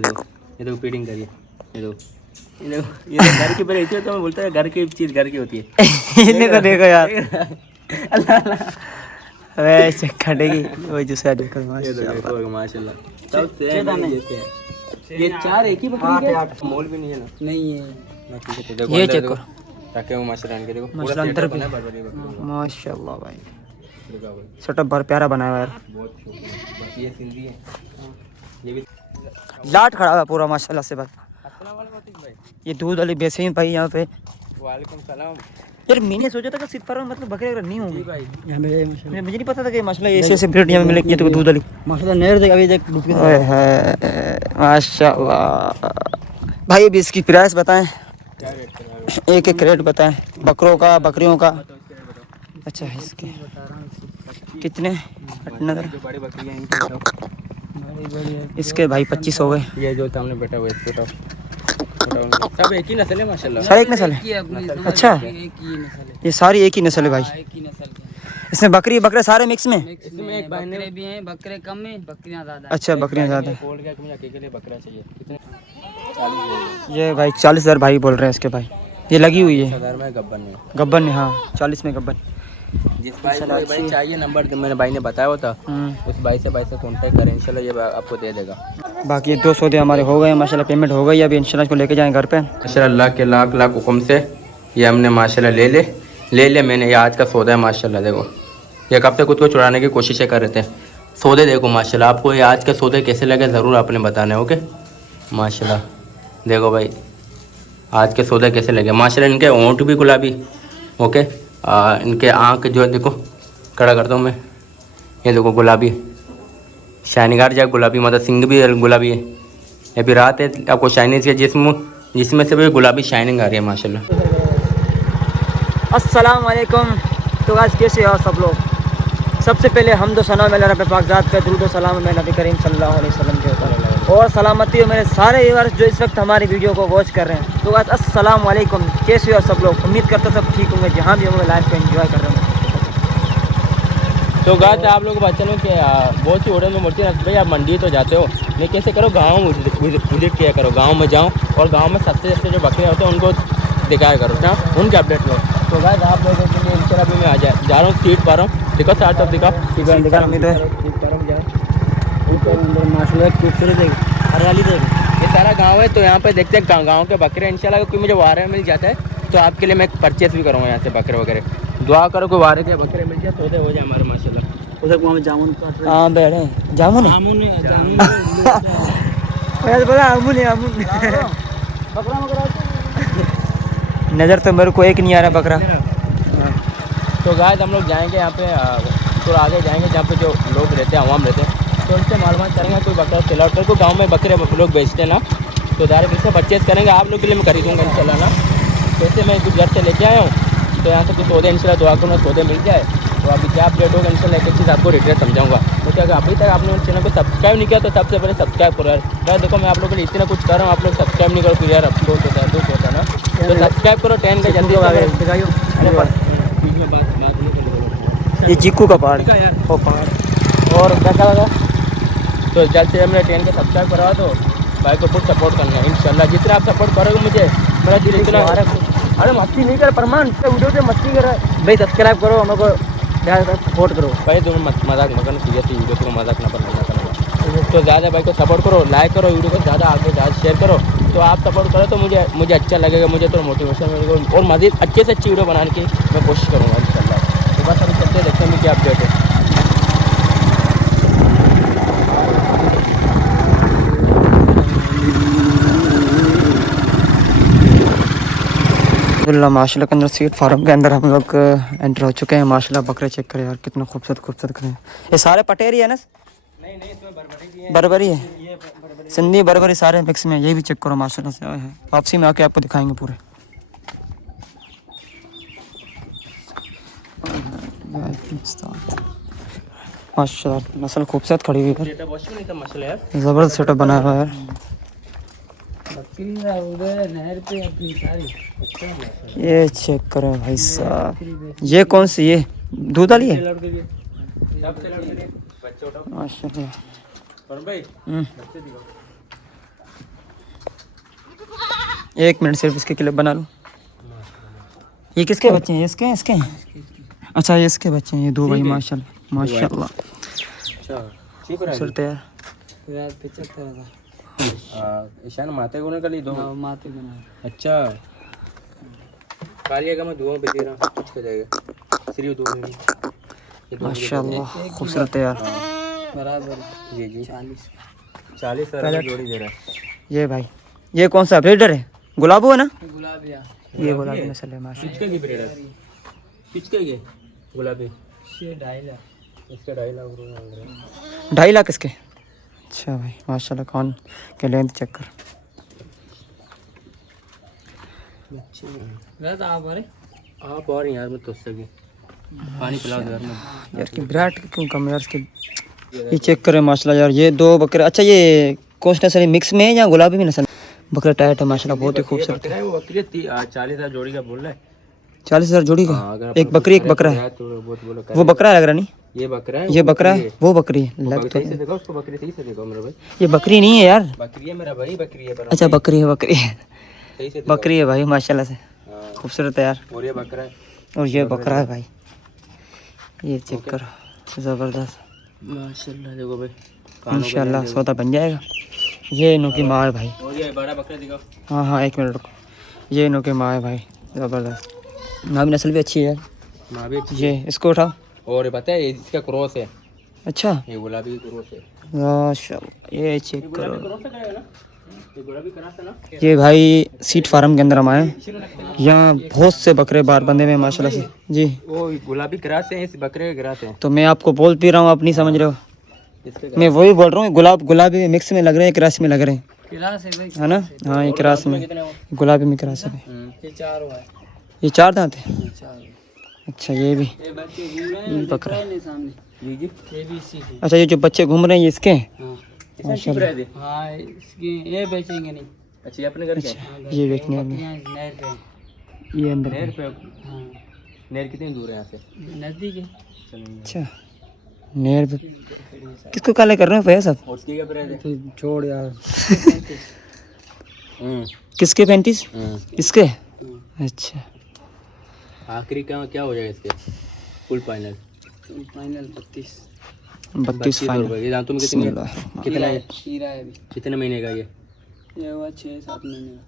ये देखो फीडिंग करिए, ये देखो ये देखो, ये घर की पहले इसे तो मैं बोलता है घर की चीज़ घर की होती है। इन्हें को देखो यार, अल्लाह अल्लाह, वैसे खड़ेगी वही दूसरा देखो ये देखो माशाल्लाह। देखो, माशाल्लाह सब सेम देते हैं। ये चार एक ही बकरी के मोल भी नहीं है ना? नहीं है ना ठीक है, तो देखो ये अंदर चेक देखो, करो रखे हुए माशाल्लाह इनके, देखो पूरा माशाल्लाह अंदर सेटअप भी बना है बर्बरी बकरी का। माशाल्लाह भाई, देखो भाई, सेटअप बहुत प्यारा बनाया हुआ है यार। बहुत शुक्रिया। बाकी ये सिंधी है, ये भी। लाट खड़ा हुआ है पूरा माशाल्लाह से। बात अस्सलाम वालेकुम भाई। ये दूध वाली बेचे हैं भाई यहाँ पे। वालेकुम सलाम यार मैंने सोचा था कि सिर्फ फार्म मतलब बकरे वगैरह नहीं होंगे भाई। यहाँ पे, मुझे नहीं पता था कि माशाल्लाह ऐसे ऐसे ब्रीड यहाँ पे मिलेगी। तो दूध वाली माशाल्लाह नेर देख, अभी देख दूध ओए है माशाल्लाह। भाई अभी इसकी प्राइस बताएं, क्या रेट कर रहा है? एक एक रेट बताएं बकरों का बकरियों का। बताओ इसके रेट बताओ। अच्छा है इसके कितने? नजर जो बड़ी बकरी है इनके बताओ। इसके भाई 25 हो गए। ये जो सामने बैठा हुआ है इसको बताओ। सब एक ही नस्ल है माशाल्लाह। सारे एक नस्ल है? अच्छा ये सारी एक ही नस्ल है भाई। इसमें बकरी बकरे सारे मिक्स में? इसमें एक भाई ने भी हैं, बकरे कम में, बकरियां ज्यादा। अच्छा बकरियां ज़्यादा। बोल गया कि मुझे अकेले के लिए बकरा चाहिए। कितने? 40 ये भाई 40,000 भाई बोल रहे हैं इसके भाई। ये लगी हुई है हजार में गब्बन में। गब्बन है, हाँ 40 में गब्बन। जिस भाई को ये भाई चाहिए नंबर मैंने भाई ने बताया होता, उस भाई से कॉन्टैक्ट करें, इंशाल्लाह ये आपको दे देगा। बाकी 2 सौदे हमारे हो गए माशाल्लाह, पेमेंट हो गई। अभी इंशाल्लाह इसको लेके जाएं घर पे। माशाल्लाह अल्लाह के लाख लाख हुक्म से ये हमने माशाल्लाह ले ले मैंने। ये आज का सौदा है माशाल्लाह। देखो ये कब से खुद को चुराने की कोशिशें कर रहे थे। सौदे देखो माशाल्लाह, आपको ये आज के सौदे कैसे लगे ज़रूर आपने बताना है। ओके माशाल्लाह देखो भाई आज के सौदे कैसे लगे माशाल्लाह। इनके होंठ भी गुलाबी, ओके इनके आँख जो है देखो, खड़ा करता हूँ मैं, ये देखो गुलाबी शाइनिंगार जो गुलाबी, मतलब सिंग भी गुलाबी है। ये भी रात है आपको शाइनिंग के जिसमें से भी गुलाबी शाइनिंग आ रही है माशाल्लाह। अस्सलाम वालेकुम। तो आज कैसे हो सब लोग? सबसे पहले हम दो सना मेरा रब पाक ज़ात पे दरूद व सलाम मैं नबी करीम सल्लल्लाहु अलैहि वसल्लम के ऊपर, और सलामती हो मेरे सारे व्यूअर्स जो इस वक्त हमारी वीडियो को वॉच कर रहे हैं। तो आज अस्सलाम वालेकुम, कैसे हो सब लोग? उम्मीद करता सब ठीक होंगे जहाँ भी होंगे, लाइफ को एंजॉय कर रहे होंगे। तो गाय आप लोग बच्चे लोग कि बहुत सी होटल में मुड़ती है भाई, आप मंडी तो जाते हो नहीं, कैसे करो गाँव विजिट किया करो, गाँव में जाओ और गाँव में सस्ते सस्ते जो बकरे होते हैं उनको दिखाया करो ना, उनके अपडेट लो। तो गाय आप लोगों के लिए इंशाल्लाह भी मैं जा रहा हूँ, सीट पा रहा हूँ। दिखो साथ सब दिखाओ, हरियाली देख, ये सारा गांव है। तो यहाँ पे देखते हैं गांव के बकरे इंशाल्लाह, क्योंकि मुझे वारे मिल जाता है तो आपके लिए मैं परचेस भी करूँगा यहाँ से बकरे वगैरह। दुआ करो कि वारे के बकरे मिल जाए, सौदे हो जाए हमारे माशाल्लाह। उधर वहाँ जामुन का, हाँ बैठे जामुन है, जामुन है नज़र तो मेरे को एक नहीं आ रहा बकरा। तो गाय हम लोग जाएंगे यहाँ पे थोड़ा आगे जाएंगे जहाँ पे जो लोग रहते हैं, आवाम रहते हैं, तो उनसे मालूम करेंगे कोई बकरा सेल आउट को गाँव में बकरे लोग बेचते हैं ना, तो डायरेक्ट इससे परचेस करेंगे। आप लोग के लिए मैं खरीदूँगा इंशाल्लाह ना। जैसे मैं कुछ घर से लेके आया हूँ तो यहाँ से कुछ सौदे इंशाल्लाह दुआ करूँगा सौदे मिल जाए। तो अभी क्या अपडेट होगा इंशाल्लाह, एक चीज़ आपको डिटेल समझाऊंगा। तो अगर अभी तक आपने उस चैनल को सब्सक्राइब नहीं किया तो सबसे पहले सब्सक्राइब करो यार। देखो मैं आप लोगों के लिए इतना कुछ कर रहा हूँ, आप लोग सब्सक्राइब नहीं करो फिर यार अफसोस होता है, दुख होता है ना। तो सब्सक्राइब करो 10 का जल्दी ये चीकू का पहाड़ ओ पहाड़ और क्या लगा। तो जल्द से हमने 10 का सब्सक्राइब करवा दो, भाई को खुद सपोर्ट करना है इंशाल्लाह। जितना आप सपोर्ट करोगे मुझे मेरा दिल इतना, अरे मस्ती नहीं कर परमान वीडियो से मस्ती कर भाई, सब्सक्राइब करो हम लोग को सपोर्ट करो भाई। तुम मजाक मत करना, सीरियसली वीडियो को मजाक ना करना। तो ज़्यादा भाई को सपोर्ट करो, लाइक करो वीडियो को, ज़्यादा आगे ज़्यादा शेयर करो। तो आप सपोर्ट करो तो मुझे अच्छा लगेगा, मुझे तो मोटिवेशन मिलेगा और मज़ीद अच्छे से अच्छी वीडियो बनाने की मैं कोशिश करूँगा इंशाल्लाह। तो बस अभी चलते देखते हैं क्या अपडेट है। माशाल्लाह के अंदर सीट फार्म के अंदर हम लोग एंटर हो चुके हैं माशाल्लाह। बकरे चेक करें यार कितना खूबसूरत खूबसूरत खड़े हैं। ये सारे पटेरी है ना? नहीं इसमें बरबरी भी है, बरबरी है, सिंधी बरबरी सारे मिक्स में। ये भी चेक करो माशाल्लाह से है। वापसी में आके आपको दिखाएंगे पूरे। माशाल्लाह नस्ल खूबसूरत खड़ी हुई है, ज़बरदस्त सेटअप बनाया हुआ है। ये चेक करो भाई साहब, ये कौन सी, ये दूध वाली है माशाल्लाह। एक मिनट सिर्फ इसके क्लिप बना लूँ। ये किसके बच्चे हैं? इसके हैं, इसके हैं? अच्छा ये इसके बच्चे हैं ये दो भाई माशाल्लाह माशाल्लाह। खूबसूरत है यार। रात 75 था ईशान माते को ना कल दो माते बना अच्छा कालिया का मैं दुआ पे दे रहा हूँ कुछ हो जाएगा सिर्फ दो में माशाल्लाह खूबसूरत है यार। बराबर जी जी 40 जोड़ी दे रहा है ये भाई ये कौन सा ब्रीडर है? गुलाबो है ना? गुलाबिया ये गुलाबी नस्ल है माशाल्लाह। किसके की ब्रीड है? किसके के गुलाबी? ये 2.5 लाख इसका 2.5 लाख रुपए 2.5 लाख इसके। अच्छा भाई माशाल्लाह। कौन के लेंथ चेक कर। रात आप अरे आप और यार मैं तो सके पानी पिला दो यार मैं यार की ब्राट क्यों कम है यार इसके? ये चेक करें माशाल्लाह यार। ये दो बकरे अच्छा ये कौन सा नस्ल है? मिक्स में है या गुलाबी में नस्ल? बकरा टाइट है माशाल्लाह बहुत ही खूबसूरत है। वो बकरी 40,000 जोड़ी का बोल रहा है 40,000 जोड़ी का? एक बकरी एक बकरा है। तो बहुत बोलो वो बकरा लग रहा नहीं? ये बकरा है ये बकरा है वो बकरी है। लग तो सही से देखो उसको बकरी सही से देखो मेरा भाई ये बकरी नहीं है यार। बकरी है मेरा भाई बकरी है अच्छा बकरी है बकरी है सही से बकरी है भाई माशाल्लाह से हाँ, खूबसूरत है यार। और ये बकरा है और ये बकरा है भाई। ये चेक करो ज़बरदस्त माशाल्लाह देखो भाई इंशाल्लाह सौदा बन जाएगा। ये इनों की माँ है भाई। और ये बड़ा बकरा दिखाओ हाँ हाँ एक मिनट रुको। ये इनों की माँ है भाई ज़बरदस्त। माँ भी नस्ल भी अच्छी है। माँ भी अच्छी ये इसको उठाओ। और ये पता है ये इसका क्रॉस है अच्छा ये गुलाबी क्रॉस है माशाल्लाह। ये चेक करो। क्रॉस है ना ये गुलाबी क्रॉस है ना ये भाई सीट फार्म के अंदर हम आए। यहाँ बहुत से बकरे बाहर बंधे हुए हैं माशाल्लाह से जी। वो गुलाबी क्रॉस है इस बकरे के क्रॉस है तो मैं आपको बोल भी रहा हूँ आप नहीं समझ रहे हो। इसके मैं वही बोल रहा हूँ गुलाबी मिक्स में लग रहे हैं क्रास में लग रहे हैं क्लास है भाई है ना? हाँ ये क्रास में गुलाबी में क्रास है। ये 4 हुआ है ये 4 दांत है? ये 4 अच्छा ये भी ये बच्चे घूम रहे हैं बकरा नहीं सामने जी जी ये भी इसी के अच्छा ये जो बच्चे घूम रहे हैं ये इसके हैं? हाँ माशाल्लाह। हाँ इसकी ये बेचेंगे नहीं अच्छा ये अपने घर के ये देखने में बकरियां नहर पे ये अंदर नहर है। पे हाँ नहर कितनी दूर है यहाँ से नजदीक है अच्छा नेर पे किसको काले कर रहे हो भैया सब? और उसकी क्या प्राइस है छोड़ यार किसके 35? इसके? अच्छा आखिरी क्या हो जाएगा इसके फुल फाइनल फाइनल 32 32 फाइनल। ये दांतों में कितनी कितना है हीरा है अभी कितने महीने का ये हुआ 6-7 महीने का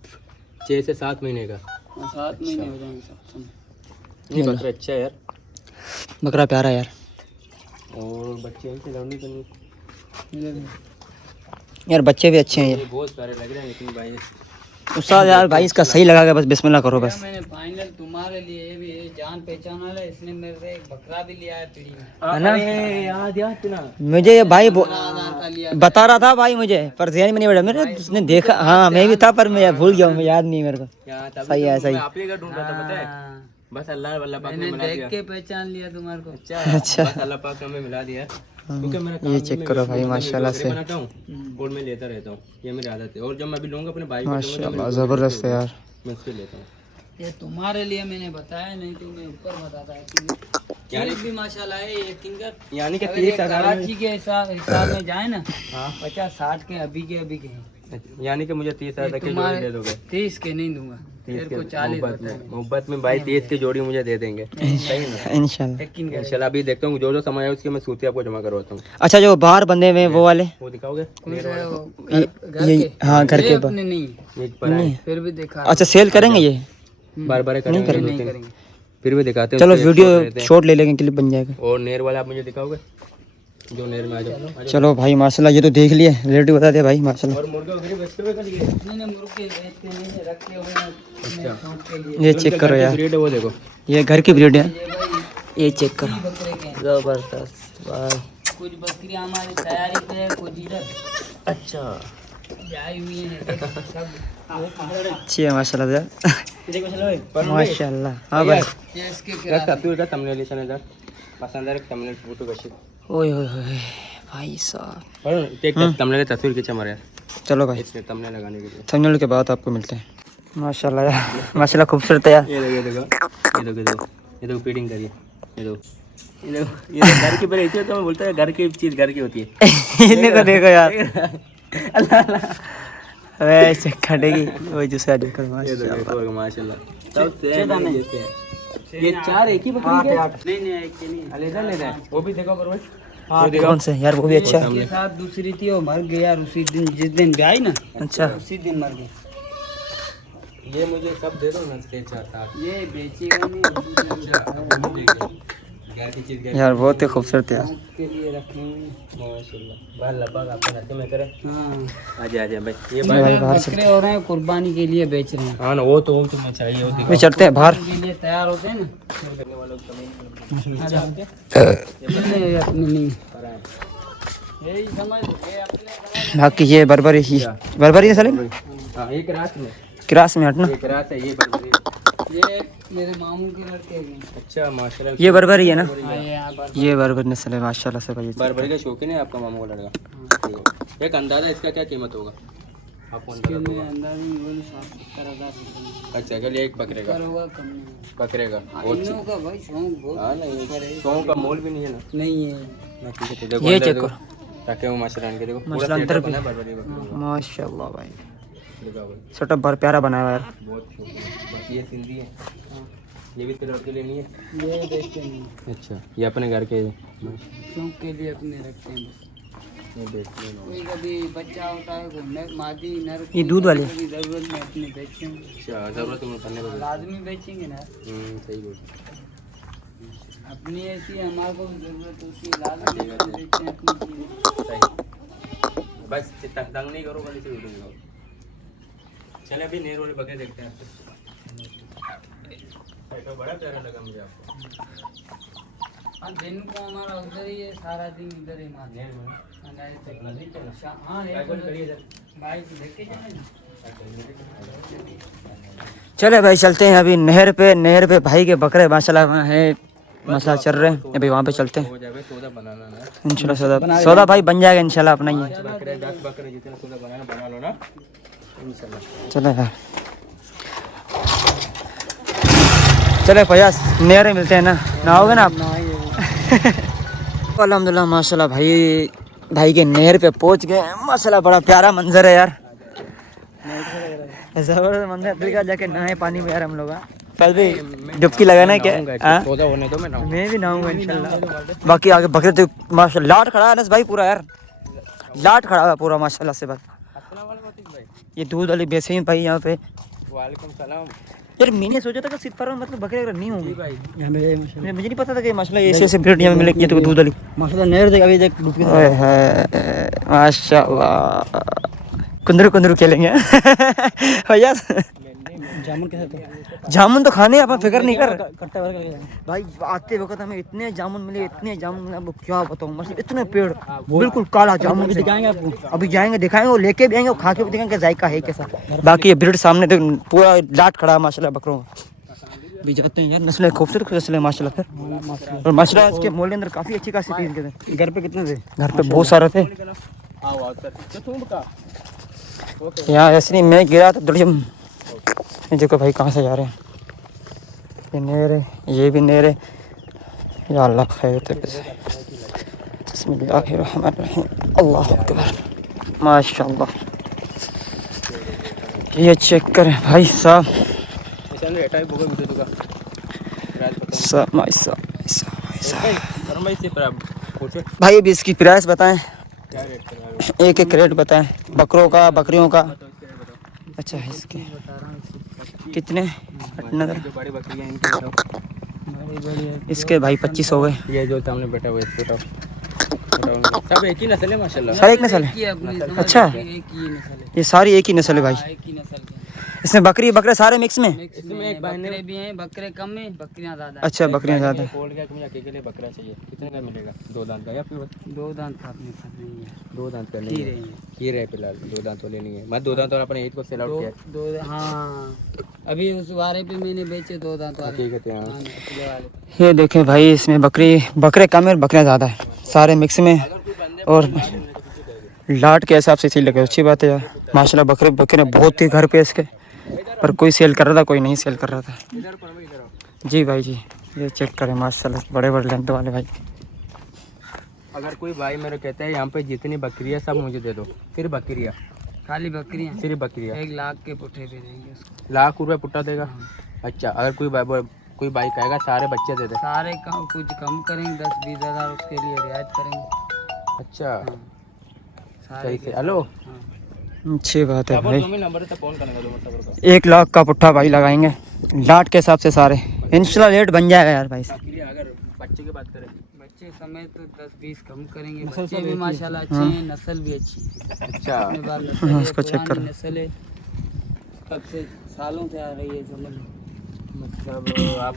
6 से 7 महीने का 7 महीने हो जाएंगे सब ये बकरा अच्छा है यार बकरा प्यारा यार। और बच्चे हैं कि लड़नी करनी यार बच्चे भी अच्छे हैं ये ये बहुत प्यारे लग रहे हैं लेकिन भाई उस्ताद यार भाई इसका सही लगा के बस बिस्मिल्लाह करो बस। मैंने फाइनल तुम्हारे लिए ये भी जान पहचान वाला है इसने मेरे से एक बकरा भी लिया है पीढ़ी में है ना? याद याद ना मुझे ये भाई आधार का लिया बता रहा था भाई मुझे पर ध्यान में नहीं बैठा मेरे उसने देखा। हाँ मैं भी था पर मैं भूल गया हूँ मैं याद नहीं मेरे को। सही है सही। आप ही का ढूंढ रहा था पता है हाँ, बस अल्लाह पाक ने मैंने मिला देख दिया के पहचान लिया तुम्हारे को अच्छा। बस अल्लाह पाक ने हमें मिला दिया क्योंकि मेरा ये चेक करो भाई माशाल्लाह से बनाता हूँ और मैं लेता रहता हूँ ये मेरी आदत है और जब मैं अभी लूंगा अपने भाई को माशाल्लाह ज़बरदस्त है यार। मैं उससे लेता हूँ ये तुम्हारे लिए मैंने बताया नहीं तो मैं ऊपर बताता है यानी भी माशाल्लाह है ये किंगर यानी कि अगर ये 30,000 कराची के हिसाब में जाए ना हाँ 50-60 के अभी के हैं यानी कि मुझे 30,000 तक की जोड़ी तुम्हारे दे दोगे 30 के नहीं दूंगा 30 तेरे के को 40 मोहब्बत में भाई 30 की जोड़ी मुझे दे देंगे सही ना इंशाल्लाह। यकीन कर इंशाल्लाह अभी देखता हूँ जो जो समय है उसके मैं सूती आपको जमा करवाता हूँ अच्छा जो बाहर बंधे हुए हैं वो वाले वो दिखाओगे कौन सा है वो? ये घर ये के हाँ घर ये के अपने नहीं ये पर है फिर भी देखा अच्छा सेल करेंगे ये? बार बार करेंगे नहीं करेंगे फिर भी दिखाते हैं चलो उसके वीडियो short रहते हैं। शॉर्ट ले लेंगे क्लिप बन जाएगा। और नेर वाला आप मुझे दिखाओगे जो नेर में आ जाओ चलो भाई माशाल्लाह ये तो देख लिए रेट बता दे भाई माशाल्लाह। और मुर्गा वगैरह बेचते हुए करिए नहीं मुर्गे बेचते नहीं है, रखे हुए हैं अपने शौक के लिए ये चेक करो यार रेट है वो देखो ये घर की ब्रीड है। ये भाई ये चेक करो बकरे के हैं। जबरदस्त भाई। कुछ बकरियां हमारी तैयारी पे है कुछ इधर अच्छा आई हुई हैं सब अच्छी है माशाल्लाह यार माशाल्लाह। हाँ भाई ये इसके रख तस्वीर का थंबनेल निशान इधर पसंद है थंबनेल फोटो कशी ओए ओए ओए भाई साहब। और एक थंबनेल तस्वीर खींचा हमारे यार चलो भाई इसमें थंबनेल लगाने के लिए थंबनेल के बाद आपको मिलते हैं। माशाल्लाह यार माशाल्लाह खूबसूरत है यार। ये देखो ये देखो ये देखो ये देखो ये देखो फीडिंग करिए ये देखो ये देखो ये तो घर की पहले तो मैं बोलता है घर की चीज़ घर की होती है इन्हें को देखो यार अल्लाह अल्लाह वैसे खड़ेगी वही दूसरा देखो ये देखो माशाल्लाह सब छह सेम दाने। जैसे हैं। ये 4 एक ही बकरी के नहीं नहीं एक के नहीं अलग ले रहे वो भी देखो बरोबर हाँ कौन से यार वो भी अच्छा है। के साथ दूसरी थी वो मर गई यार उसी दिन जिस दिन ब्याह ना अच्छा उसी दिन मर गई ये मुझे कब दे दो ना 6-4 ये बेचेगा नहीं यार बहुत ही खूबसूरत है यार। के लिए रखे हुए माशाल्लाह बाल लब्बा का अपन हाथ में करे हाँ आजा आजा भाई ये भाई बाहर बकरे हो रहे हैं कुर्बानी के लिए बेच रहे हैं हाँ ना वो तो तुम्हें चाहिए वो भी दिखाओ चलते हैं बाहर। के लिए तैयार होते हैं ना करने वालों को समझ नहीं अपने नहीं यही समझ ये अपने बाकी ये बर्बरी है साले हाँ एक रात में क्रास में हटना। एक रात है ये बर्बरी ये मेरे मामू के लड़के हैं अच्छा माशाल्लाह ये बर्बरी है ना हाँ ये यहाँ पर ये बर्बरी नस्ल है माशाल्लाह से भाई। बर्बरी का शौकीन है आपका मामू का लड़का एक अंदाजा इसका क्या कीमत होगा आपको इसके अंदाजा में अंदाज़ नहीं बोले 60-70 हज़ार अच्छा चलिए एक बकरे का होगा कम नहीं बकरे का हाँ, और इन लोगों का भाई शौक बहुत हाँ नहीं सौ का मोल भी नहीं है ना नहीं है ना ठीक है देखो ये अंदर चेक देखो, करो ताकि वो माशाल्लाह इनके देखो पूरा माशाल्लाह अंदर सेटअप भी बना है बर्बरी बकरी माशाल्लाह भाई का। देखो भाई सेटअप बहुत प्यारा बनाया हुआ है यार। बहुत खूबसूरत बाकी ये सिंधी है ये भी तेरे लड़के लेनी है ये देखते नहीं अच्छा ये अपने घर के शौक के लिए अपने रखते हैं ये देखते हैं कोई कभी बच्चा होता है घूमने मादी नर ये दूध वाले की जरूरत में अपने बेचेंगे अच्छा ज़रूरत है करने को लाजमी बेचेंगे ना सही बोल अपनी ऐसी हमारे को भी जरूरत होती है लाजमी हम बेचते हैं अपनी चीज़ें सही बस तंग नहीं करो वाली से वीडियो चले अभी नेर वाले बकरे देखते हैं तो बड़ा प्यारा लगा मुझे आपको हाँ दिन को हमारा उधर ही है सारा दिन इधर ही मार नेर में हाँ बाइक देख के चले ना चले भाई चलते हैं अभी नहर पे भाई के बकरे माशाल्लाह वहाँ है मसला चल रहे हैं अभी वहाँ पे चलते हैं हो जाए सौदा बनाना ना इंशाल्लाह सौदा भाई बन जाएगा इंशाल्लाह अपना ही। 5 बकरे 10 बकरे जितने सौदा बनाना बना लो ना इंशाल्लाह चले यार चले फयाज नहर मिलते हैं ना नहाओगे ना आप अल्हम्दुलिल्लाह माशाल्लाह भाई के नहर पे पहुंच गए माशाल्लाह बड़ा प्यारा मंजर है यार जबरदस्त मंजर है। फिर जाके नहाए पानी में यार हम लोग पहले भी डुबकी लगाना है क्या सौदा होने दो मैं ना मैं भी नहाऊंगा इंशाल्लाह। बाकी आगे बकरे तो माशाल्लाह लाट खड़ा है अनस भाई पूरा यार लाट खड़ा है पूरा माशाल्लाह से बात। ये दूध वाली बेचे हैं भाई यहाँ पे। वालेकुम सलाम यार मैंने सोचा था कि सिर्फ फार्म मतलब बकरे वगैरह नहीं होंगे भाई मुझे नहीं पता था कि माशाल्लाह ऐसे ऐसे ब्रीड यहाँ मिलेगी तो दूध वाली माशाल्लाह नहर देख अभी देख डुबकी माशाल्लाह कुंदरू कुंदरू खेलेंगे भैया जामुन कैसे जामुन तो खाने अपन फिक्र नहीं कर भाई आते वक्त हमें इतने जामुन मिले आपको क्या बताऊं मतलब इतने पेड़ बिल्कुल काला जामुन दिखाएंगे आपको अभी जाएंगे दिखाएंगे और लेके भी आएंगे और खा के भी दिखाएंगे जायका है कैसा। बाकी ये ब्रीड सामने तो पूरा लाट खड़ा है माशाल्लाह बकरों भी जाते हैं यार नस्लें खूबसूरत नस्लें माशाल्लाह फिर और माशाल्लाह इसके मोल के अंदर काफ़ी अच्छी खासी थी। घर पे कितने थे? घर पे बहुत सारे थे यहाँ ऐसे नहीं मैं गिरा था दुर्जम देखो भाई कहाँ से जा रहे हैं ये नहर है ये भी नहर है या अल्लाह खैर तो बिस्मिल्लाहिर्रहमानिर्रहीम अल्लाह अकबर माशाल्लाह। ये चेक करें भाई साहब भाई अभी इसकी प्राइस बताएं एक एक रेट बताएं बकरों का बकरियों का। अच्छा है इसके कितने बड़ी बकरियां इनकी इसके भाई 25 हो गए। ये जो सामने बैठा हुआ है सब एक ही नस्ल है माशाल्लाह सारे एक नस्ल है। अच्छा एक ही नस्ल है ये सारी एक ही नस्ल है भाई। एक ही नस्ल के इसमें बकरी बकरे सारे मिक्स में। इसमें एक बकरे भी हैं बकरे कम में बकरियां ज्यादा हैं। अच्छा बकरियां ज़्यादा बोल गया कि मुझे अकेले के लिए बकरा चाहिए कितने का मिलेगा 2 दांत का या फिर 2 दांत का अपने पास नहीं है 2 दांत का खीर नहीं है है ये। खीर है फिलहाल 2 दांत वाले नहीं है मैं 2 दांत और अपने ईद को सेल आउट किया दो हाँ अभी उस वारे पे मैंने बेचे 2 दांत वाले हकीकत है हाँ, पिछले वाले ये देखें भाई इसमें बकरे कम है और बकरियाँ ज़्यादा है सारे मिक्स में और लाट के हिसाब से इसी लगे अच्छी बात है यार माशाल्लाह बकरे बहुत ही घर पे इसके पर कोई सेल कर रहा था कोई नहीं सेल कर रहा था। जी भाई जी ये चेक करें माशाल्लाह बड़े बड़े लेंथ वाले भाई। अगर कोई भाई मेरे कहता है यहाँ पे जितनी बकरियाँ सब मुझे दे दो फिर बकरियाँ खाली बकरियाँ, सिर्फ बकरियाँ। 1 लाख के पुट्ठे पे देंगे उसको। ₹1,00,000 पुट्टा देगा। अच्छा, अगर कोई भाई कहेगा सारे बच्चे दे दे। सारे कम कुछ कम करेंगे, 10-20 हज़ार उसके लिए रियायत करेंगे। अच्छा, हाँ, सारे सही के से। हेलो, हाँ। अच्छी बात है भाई। नंबर से फोन करेंगे 1 लाख का पुट्ठा भाई लगाएंगे लाट के हिसाब से सारे। इंशाल्लाह रेट बन जाएगा यार भाई। अगर बच्चे की बात करें, बच्चे समेत तो 10-20 कम करेंगे। नस्ल बच्चे सब भी एक ही माशाल्लाह अच्छे हाँ। हैं, नस्ल भी अच्छी है। अच्छा, अपने बाल नस्ल है, उसको चेक पुरानी करो। नस्ल है, कब से सालों से आ रही है, समझ लो। मतलब आप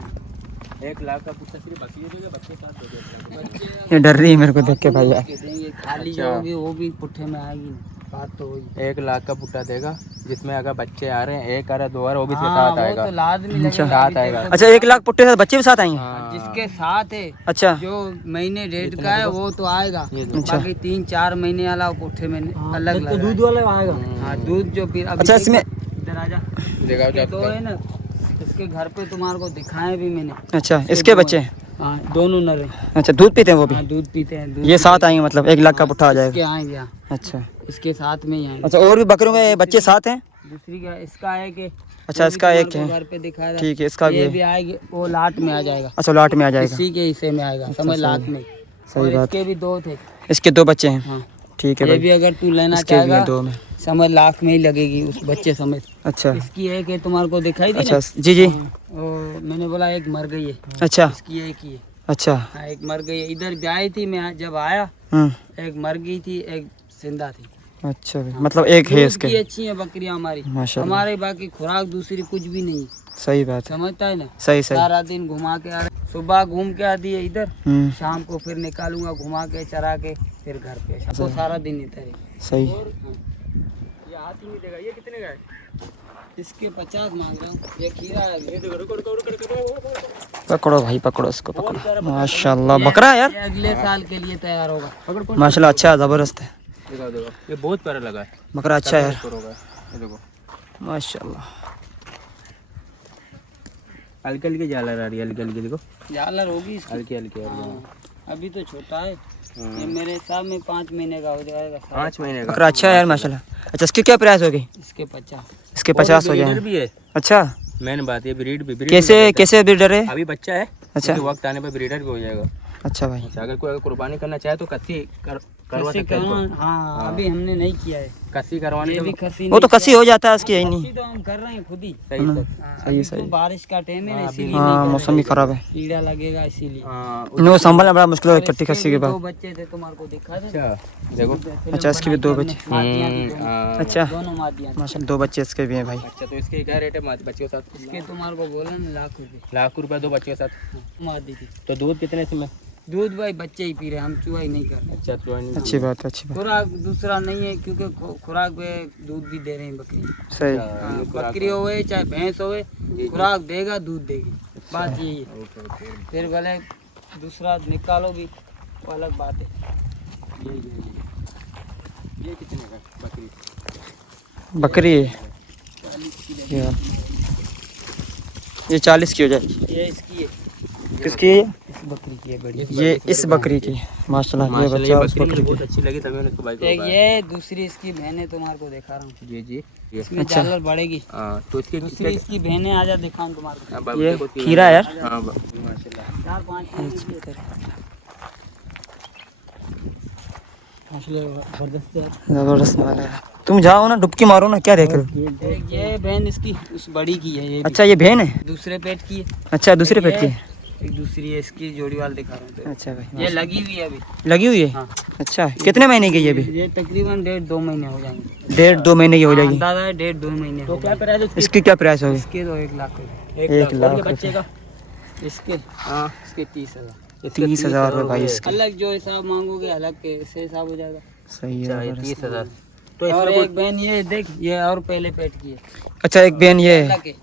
1 लाख का पुट्टा सिर्फ बकरी देगा, बच्चे साथ दे देगा। बच्चे ये डर रही है मेरे को देख के भाई यार। उसके देंगे, खाली अच्छा। जो होगी वो भी पुट्ठे में आएगी, बात तो वही। 1 लाख का पुट्टा देगा, जिसमें अगर बच्चे आ रहे हैं, 1 आ रहा है, 2 आ रहा है, वो भी इसके हाँ, साथ वो आएगा। तो लाजमी लगेगा। साथ अभी आएगा। देखो, अच्छा 1 लाख पुट्टे के साथ बच्चे भी साथ आएंगे। हाँ। जिसके साथ है, अच्छा जो महीने डेढ़ का है वो तो आएगा, ये दो। अच्छा। बाकी 3-4 महीने वाला वो पुट्ठे में अलग लगा है। दूध वाला आएगा। हाँ, दूध जो फिर अभी अच्छा, इसमें इधर आजा, देखा इसके दो है ना, इसके घर पे तुम्हारे को दिखाए भी मैंने। अच्छा इसके दो बच्चे हैं। हाँ, दोनों नर हैं। अच्छा दूध पीते हैं वो भी। हाँ, दूध पीते हैं। दूध ये साथ आएंगे मतलब 1 लाख का हाँ, पुट्ठा आ इसके जाएगा। आएंगे। हाँ, अच्छा इसके साथ में ही आएंगे। अच्छा, और भी बकरियों के बच्चे साथ हैं। दूसरी का इसका है कि अच्छा, इसका एक है। घर पे दिखाया था। ठीक है, इसका भी ये है। भी आएगी, वो लाट में आ जाएगा, अच्छा लाट में आ जाएगा। इसी के हिस्से में आएगा, समझ लाट में। सही और बात इसके भी 2 थे। इसके 2 बच्चे हैं। हाँ, ठीक है ये भाई। भी अगर तू लेना इसके भी हैं चाहेगा 2 में। समझ लाख में ही लगेगी उस बच्चे समेत। अच्छा इसकी एक है, तुम्हारे को दिखाई दी अच्छा ना? जी जी। और मैंने बोला एक मर गई है, अच्छा इसकी एक ही है। अच्छा। हाँ, एक मर गई है। इधर ब्याई थी, मैं जब आया एक मर गई थी, एक जिंदा थी। अच्छा भाई, मतलब एक है दूध इसके। की अच्छी है बकरियां हमारी। माशाल्लाह। हमारे बाकी खुराक दूसरी कुछ भी नहीं। सही बात है। समझता है ना? सही सही। सारा दिन घुमा के आ रहे, सुबह घूम के आती है इधर, हम्म, शाम को फिर निकालूंगा घुमा के चरा के फिर घर पे। तो सारा दिन इधर है। सही। ये हाथ ही नहीं देगा। ये कितने का है? इसके 50 मांग रहा हूँ। ये खीरा है। ये देखो, रुको रुको रुको रुको। पकड़ो भाई, पकड़ो इसको, पकड़ो। माशाल्लाह बकरा है यार। ये अगले साल के लिए तैयार होगा। पकड़। माशाल्लाह अच्छा है, जबरदस्त है देखो देखो, ये बहुत प्यारा लगा है। बकरा, अच्छा है यार ये देखो, माशाल्लाह। हल्की हल्की झालर आ रही है, हल्की हल्की देखो, झालर होगी इसकी। हल्की हल्की आ रही है। हाँ, अभी तो छोटा है। ये मेरे हिसाब में 5 महीने का हो जाएगा। 5 महीने का बकरा अच्छा है यार माशाल्लाह। अच्छा इसकी क्या प्राइस होगी? इसके 50। इसके 50 हो ब्रीडर जाए। भी है। अच्छा मेन बात ये ब्रीड भी कैसे ब्रीडर है? अभी बच्चा है। अच्छा। लेकिन वक्त आने पर ब्रीडर भी हो जाएगा। अच्छा भाई। अच्छा, अगर कोई कुर्बानी करना चाहे तो कस्सी करवा खस्सी सकते हैं करवा- इसको। हाँ, अभी हमने नहीं किया है। कस्सी करवाने ये के भी लिए खस्सी वो तो नहीं कसी हो जाता है, इसकी यही किया। नहीं। खस्सी तो हम कर रहे हैं खुद ही। सही हाँ। से। हाँ, सही अभी सही। तो बारिश का टाइम है ना, हाँ, इसीलिए अभी- नहीं हाँ कर मौसम रहे भी खराब है। हैं। कीड़ा लगेगा इसीलिए। हाँ, इन्हें संभालना बड़ा मुश्किल है और चट्टी इसके खस्सी के भी 2 बाद। बच्चे थे, तुम्हारे को दिखा दे। अच्छा देखो। अच्छा, इसके भी 2 बच्चे। मादियाँ थी दोनों। हाँ, अच्छा दोनों मादियाँ थी। माशाल्लाह 2 बच्चे इसके भी हैं भाई। अच्छा, तो इसके क्या रेट है बच्चे के साथ? इसके तुम्हारे को बोला ना ₹1,00,000। ₹1,00,000 2 बच्चे के साथ। मादी थी। तो दूध कितने इसमें? दूध भाई बच्चे ही पी रहे हैं, हम चुवाई नहीं कर रहे। अच्छा, तो अच्छी बात है, अच्छी बात। खुराक दूसरा नहीं है, क्योंकि खुराक पे दूध भी दे रहे हैं बकरी। सही। हाँ, बकरी होए चाहे भैंस होए, खुराक देगा दूध देगी, बात यही है। Okay okay. फिर भले दूसरा निकालो भी, वो अलग बात है। ये कितने का बकरी? बकरी है ये 40 की हो जाएगी। ये इसकी है, किसकी है? इस बकरी की है बड़ी। ये इस बकरी की माशाल्लाह। ये माशाल्लाह, बच्चा ये उस बकरी बकरी मुझे बहुत की। अच्छी लगी, तभी मैंने इसको भाई को एक बताया। ये दूसरी इसकी बहनें तुम्हारे को दिखा रहा हूँ। जी जी, ये इसमें अच्छा। झालर बढ़ेगी। हाँ, तो इसके दूसरी इसकी बहनें आजा दिखाऊं तुम्हारे को। हाँ, बाबू ये देखो, तीन- खीरा यार। हाँ, माशाल्लाह। 4-5 जबरदस्त है। जबरदस्त वाला है। तुम जाओ ना, डुबकी मारो ना, क्या देख रहे हो? एक ये बहन इसकी उस बड़ी की है। ये भी अच्छा ये बहन है। दूसरे पेट की है। अच्छा दूसरे एक पेट की ये, है। एक दूसरी है इसकी, जोड़ी वाल दिखा रहा हूँ। अच्छा भाई ये लगी हुई है अभी। लगी हुई है। हाँ, अच्छा कितने महीने की है ये भी? ये तकरीबन 1.5-2 महीने हो जाएंगे। 1.5-2 महीने की हो जाएगी। अंदाजा है 1.5-2 महीने हो जाएंगे। इसकी क्या प्राइस होगी? इसके तो 1 लाख रुपए। 1 लाख बच्चे का इसके हाँ, इसके 30,000। 30,000 रुपये भाई इसके। अलग जो हिसाब मांगोगे अलग के से हिसाब हो जाएगा। सही है जबरदस्त। 30,000। तो और इसमें एक बहन ये देख, ये और पहले पेट की है। अच्छा एक बहन ये है। अलग है।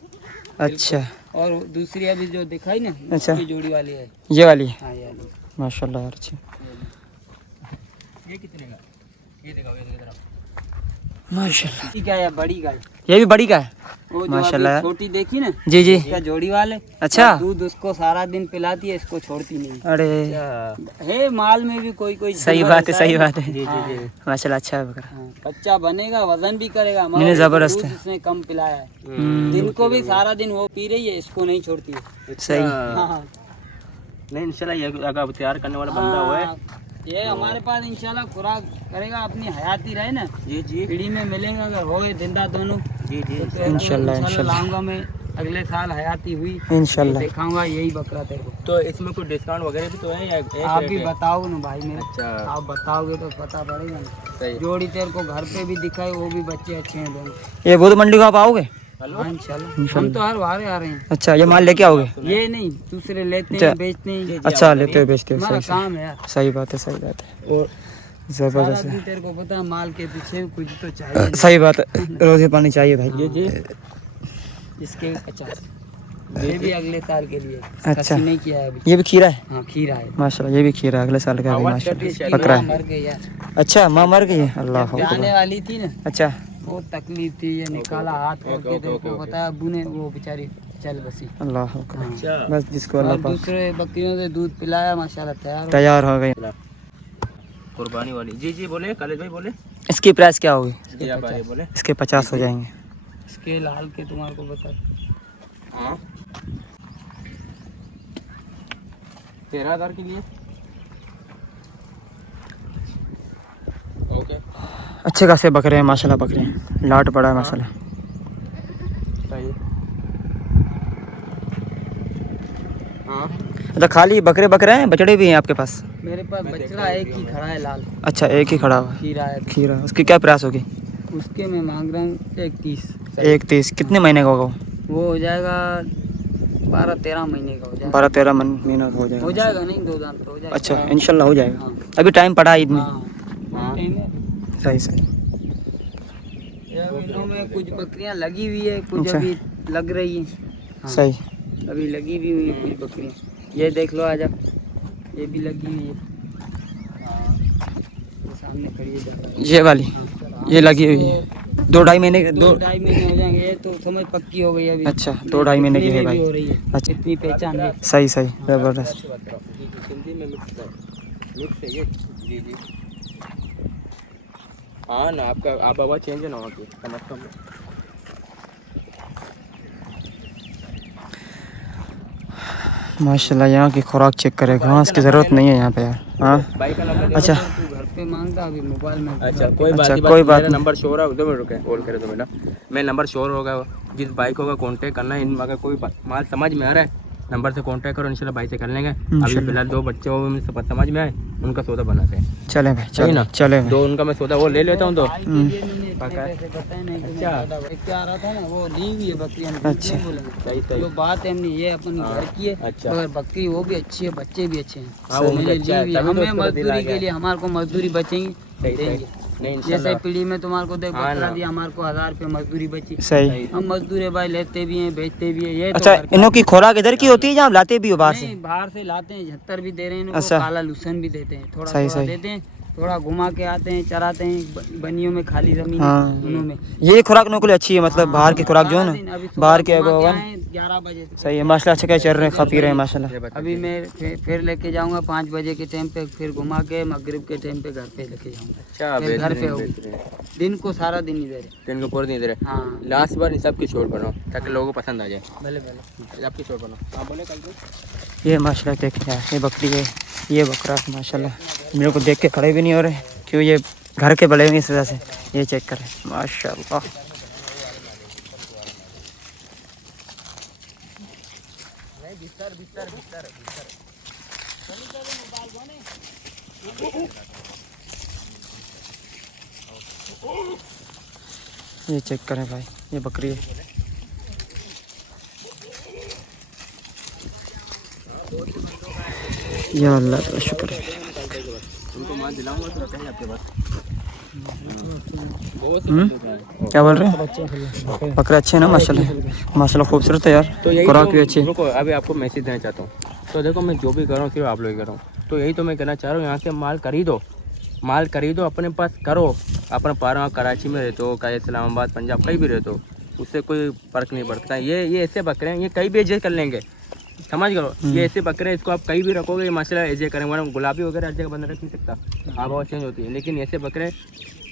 अच्छा और दूसरी अभी जो दिखाई ना, अच्छा। उसकी जोड़ी वाली है। ये वाली है। हाँ, ये वाली। माशाल्लाह यार अच्छी। ये कितने का? ये दिखाओ, ये दिखाओ। माशाल्लाह। ठीक है, या बड़ी गाय। ये भी बड़ी का है। वो जो माशाल्लाह। अभी छोटी देखी ना, जी जी। क्या जोड़ी वाले, अच्छा। दूध उसको सारा दिन पिलाती है, इसको छोड़ती नहीं अरे है। माल में भी कोई कोई सही जानवर बात है, ऐसा सही बात है। जी जी जी। माशाल्लाह अच्छा है बकरा। हाँ, बच्चा बनेगा, वजन भी करेगा, नहीं, मगर जबरदस्त दूध है। इसने कम पिलाया है। हम्म, दिन को भी सारा दिन वो पी रही है, इसको नहीं छोड़ती है। सही। हाँ, नहीं इंशाल्लाह ये अगर तैयार करने वाला बंदा हुआ है। हाँ, ये हमारे पास इंशाल्लाह खुराक करेगा, अपनी हयाती रहे ना, जी जी पीढ़ी में मिलेंगे अगर होए जिंदा दोनों, जी जी। तो इंशाल्लाह, इंशाल्लाह। लाऊंगा मैं। अगले साल हयाती हुई इंशाल्लाह। दिखाऊंगा यही बकरा तेरे को। तो इसमें कोई डिस्काउंट वगैरह भी तो है या एक आप रेट भी है? बताओ ना भाई मेरे, अच्छा आप बताओगे तो पता पड़ेगा ना। सही। जोड़ी तेरे को घर पे भी दिखाए, वो भी बच्चे अच्छे हैं दोनों। ये बुध मंडी को आप आओगे? हाँ इंशाल्लाह, हम तो हर बार आ रहे हैं। अच्छा, ये माल लेके आओगे? ये नहीं, दूसरे लेते अच्छा। हैं, बेचते हैं, अच्छा, लेते हो बेचते हो, हमारा सही काम है यार। सही। सही बात है, सही बात है। और सारा जबरदस्त दिन है। तेरे को पता है, माल के पीछे कुछ तो चाहिए। सही बात है, रोजी पानी चाहिए भाई। जी जी। इसके 50, ये भी अगले साल के लिए। अच्छा। खसी नहीं किया है अभी। ये भी खीरा है? हाँ खीरा है। माशाल्लाह, ये भी खीरा है, अगले साल का है माशाल्लाह। इसकी बकरा माँ है। मर गई यार, अच्छा, माँ मर गई है? अल्लाह जब जाने अकबर। वाली थी ना, अच्छा बहुत तकलीफ थी, ये निकाला हाथ करके, तेरे को पता है अबू ने, वो बेचारी चल बसी। अल्लाह अकबर। हाँ। बस जिसको और अल्लाह पाक दूसरे बकरियों से दूध पिलाया, माशाल्लाह तैयार हो। तैयार हो गई। कुर्बानी वाली। जी जी बोले खालिद भाई बोले। इसकी प्राइस क्या होगी? जी आप आइए बोले। इसके 50 हो जाएंगे। इसके लाल के तुम्हारे को बता, हाँ 13,000 के लिए। ओके अच्छे खासे बकरे हैं माशाल्लाह, बकरे हैं, लाट पड़ा है माशाल्लाह। सही। हाँ अच्छा, खाली बकरे बकरे हैं, बछड़े भी हैं आपके पास? मेरे पास बछड़ा एक ही खड़ा है लाल, अच्छा, एक ही खड़ा हुआ है। खीरा है। खीरा, उसकी क्या प्राइस होगी? उसके मैं मांग रहा हूँ 31। 31। कितने महीने का होगा वो? वो हो जाएगा 12-13 महीने का हो जाएगा। 12-13 महीना का हो जाएगा। हो जाएगा नहीं, 2 दांत हो जाएगा। अच्छा, इंशाल्लाह हो जाएगा। हाँ। अभी टाइम पड़ा है ईद में। हाँ टाइम है। सही सही। इनमें कुछ बकरियां लगी हुई है, कुछ अच्छा। अभी लग रही है। हाँ, सही। अभी लगी भी हुई है कुछ बकरियां। ये देख लो आजा, ये भी लगी हुई है। ये सामने खड़ी है जा। ये वाली, ये लगी हुई है। 2-2.5 महीने के 2-2.5 महीने हो जाएंगे, ये तो समझ पक्की हो गई अभी। अच्छा, 2-2.5 महीने की है दिखने में भाई। भी हो रही है। अच्छा। इतनी पहचान है। सही सही, जबरदस्त। हिंदी में मिक्स है ये। जी जी। हाँ ना, आपका आप आवाज़ चेंज है ना वहाँ की, समझता हूँ। माशाल्लाह, यहाँ की खुराक चेक करे, घास की ज़रूरत नहीं है यहाँ पे यार। हाँ बाइक का नंबर अच्छा। तू घर पे मांगता, अभी मोबाइल में। अच्छा कोई बात अच्छा, नहीं, कोई बस बात मेरा नहीं। नंबर शोर है उधर में रुके कॉल करे तो बेटा, मेरा नंबर शोर होगा, जिस बाइक होगा कांटेक्ट करना है। अगर कोई माल समझ में आ रहा है, नंबर से कांटेक्ट करो, इंशाल्लाह भाई से कर लेंगे। अभी फिलहाल 2 बच्चे हो समझ में आए, उनका सौदा बनाते हैं। चले भाई, सही ना? चले भाई। 2 उनका मैं सौदा वो ले लेता हूँ। तो क्या रहा था ना, वो ली हुई है बकरियां। अच्छा। सही सही। जो बात है हमने, ये अपनी घर की है। अच्छा। मगर बकरी वो भी अच्छी है, बच्चे भी अच्छे हैं। हाँ, वो मैंने भी ली अच्छा है, हुई है। तभी तो हमें उसको दिल आ मजदूरी गया। के लिए, हमारे को मजदूरी बचेंगी सही सही। देंगे। नहीं जैसे इंशाल्लाह। पीढ़ी में तुम्हारे को देख हाँ बकरा ना। दिया, हमारे को 1000 रुपये मजदूरी बची। सही। हम मजदूर है भाई, लेते भी हैं बेचते भी हैं। ये तो अच्छा, घर का- इनों की खुराक इधर की होती है या आप लाते भी हो बाहर से? नहीं, बाहर से लाते हैं, 76 भी दे रहे हैं इनको, अच्छा। काला लूसन भी देते हैं, थोड़ा सही, थोड़ा सही। देते हैं, थोड़ा घुमा के आते हैं, चराते हैं बनियों में, खाली जमीन हाँ। उन्हों में। ये खुराक इनों के लिए अच्छी है, मतलब बाहर की खुराक जो है ना, बाहर के अगवा 11 बजे से। सही है माशाल्लाह। अच्छे क्या चल रहे हैं, खा पी रहे हैं माशाल्लाह। अभी मैं फिर लेके जाऊंगा 5 बजे के टाइम पे, फिर घुमा के मगरिब के टाइम पे घर पे लेके जाऊंगा। अच्छा फिर घर पे बेहतरीन होगी। बेहतरीन। दिन को सारा दिन इधर है। दिन को पूरे दिन इधर है। हाँ लास्ट बार इन सब की छोड़ बनाओ ताकि लोगों को पसंद आ जाए। भले भले। आपकी छोड़ बनाओ। हाँ बोले कल को। ये माशाल्लाह देख रहा है, ये बकरी है, ये बकरा है माशाल्लाह। मेरे को देख के खड़े भी नहीं हो रहे, क्यों ये घर के बड़े हुए इस वजह से। ये चेक करें माशाल्लाह। ये चेक करें भाई, ये बकरी है। या अल्लाह का शुक्र है। उनको माल दिलाऊंगा तो रखेंगे आपके पास। क्या बोल रहे हैं? बकरे अच्छे हैं ना माशाल्लाह, माशाल्लाह खूबसूरत है यार, तो यही खुराक भी तो अच्छी है। रुको, अभी आपको मैसेज देना चाहता हूँ। तो देखो मैं जो भी कर रहा हूँ सिर्फ आप लोग ही कर रहा हूँ। तो यही तो मैं कहना चाह रहा हूँ, यहाँ से माल खरीदो, अपने पास करो। अपन पारा कराची में रहते हो, कहीं इस्लामाबाद पंजाब कहीं भी रहते हो, उससे कोई फर्क नहीं पड़ता। ये ऐसे बकरे हैं, ये कहीं भी एडजस्ट कर लेंगे, समझ गए। ये ऐसे बकरे हैं, इसको आप कहीं भी रखोगे ये माशाल्लाह एडजस्ट करेंगे। वरना गुलाबी वगैरह हर जगह बंदा रख नहीं सकता, आबहवा चेंज होती है। लेकिन ऐसे बकरे